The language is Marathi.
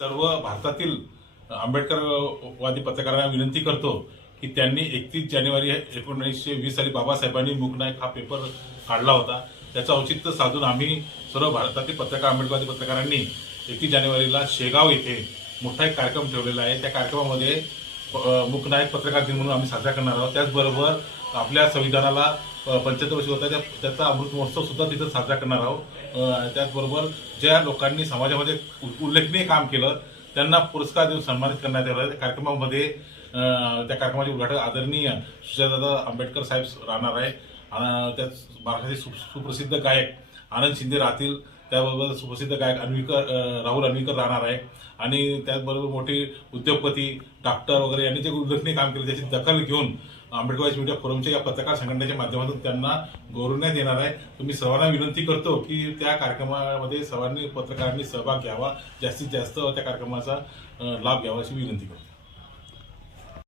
सर्व भारतातील आंबेडकरवादी पत्रकारांना विनंती करतो की त्यांनी एकतीस जानेवारी एकोणीसशे वीस साली बाबासाहेबांनी मुकनायक हा पेपर काढला होता. त्याचं औचित्य साधून आम्ही सर्व भारतातील पत्रकार आंबेडकरवादी पत्रकारांनी एकतीस जानेवारीला शेगाव येथे मोठा एक कार्यक्रम ठेवलेला आहे. त्या कार्यक्रमामध्ये मुकनायक पत्रकार दिन म्हणून आम्ही साजरा करणार आहोत. त्याचबरोबर आपल्या संविधानाला पंच्याहत्तर वर्ष होता त्या त्याचा अमृत महोत्सव सुद्धा तिथं साजरा करणार आहोत. त्याचबरोबर ज्या लोकांनी समाजामध्ये उ- उल्लेखनीय काम केलं त्यांना पुरस्कार देऊन सन्मानित करण्यात येणार त्या कार्यक्रमामध्ये त्या कार्यक्रमाचे उद्घाटन आदरणीय सुजादादा आंबेडकर साहेब राहणार आहे अ, त्याच महाराष्ट्राचे सु- सुप्रसिद्ध गायक आनंद शिंदे राहतील. त्याबरोबर सुप्रसिद्ध गायक अन्विकर राहुल अन्विकर राहणार आहे. आणि त्याचबरोबर मोठे उद्योगपती डॉक्टर वगैरे यांनी जे उल्लेखनीय काम केले त्याची दखल घेऊन आंबेडकर मीडिया फोरमच्या या पत्रकार संघटनेच्या माध्यमातून त्यांना गौरवण्यात येणार आहे. तुम्ही सर्वांना विनंती करतो की त्या कार्यक्रमामध्ये सर्वांनी पत्रकारांनी सहभाग घ्यावा जास्तीत जास्त त्या कार्यक्रमाचा लाभ घ्यावा अशी विनंती करतो.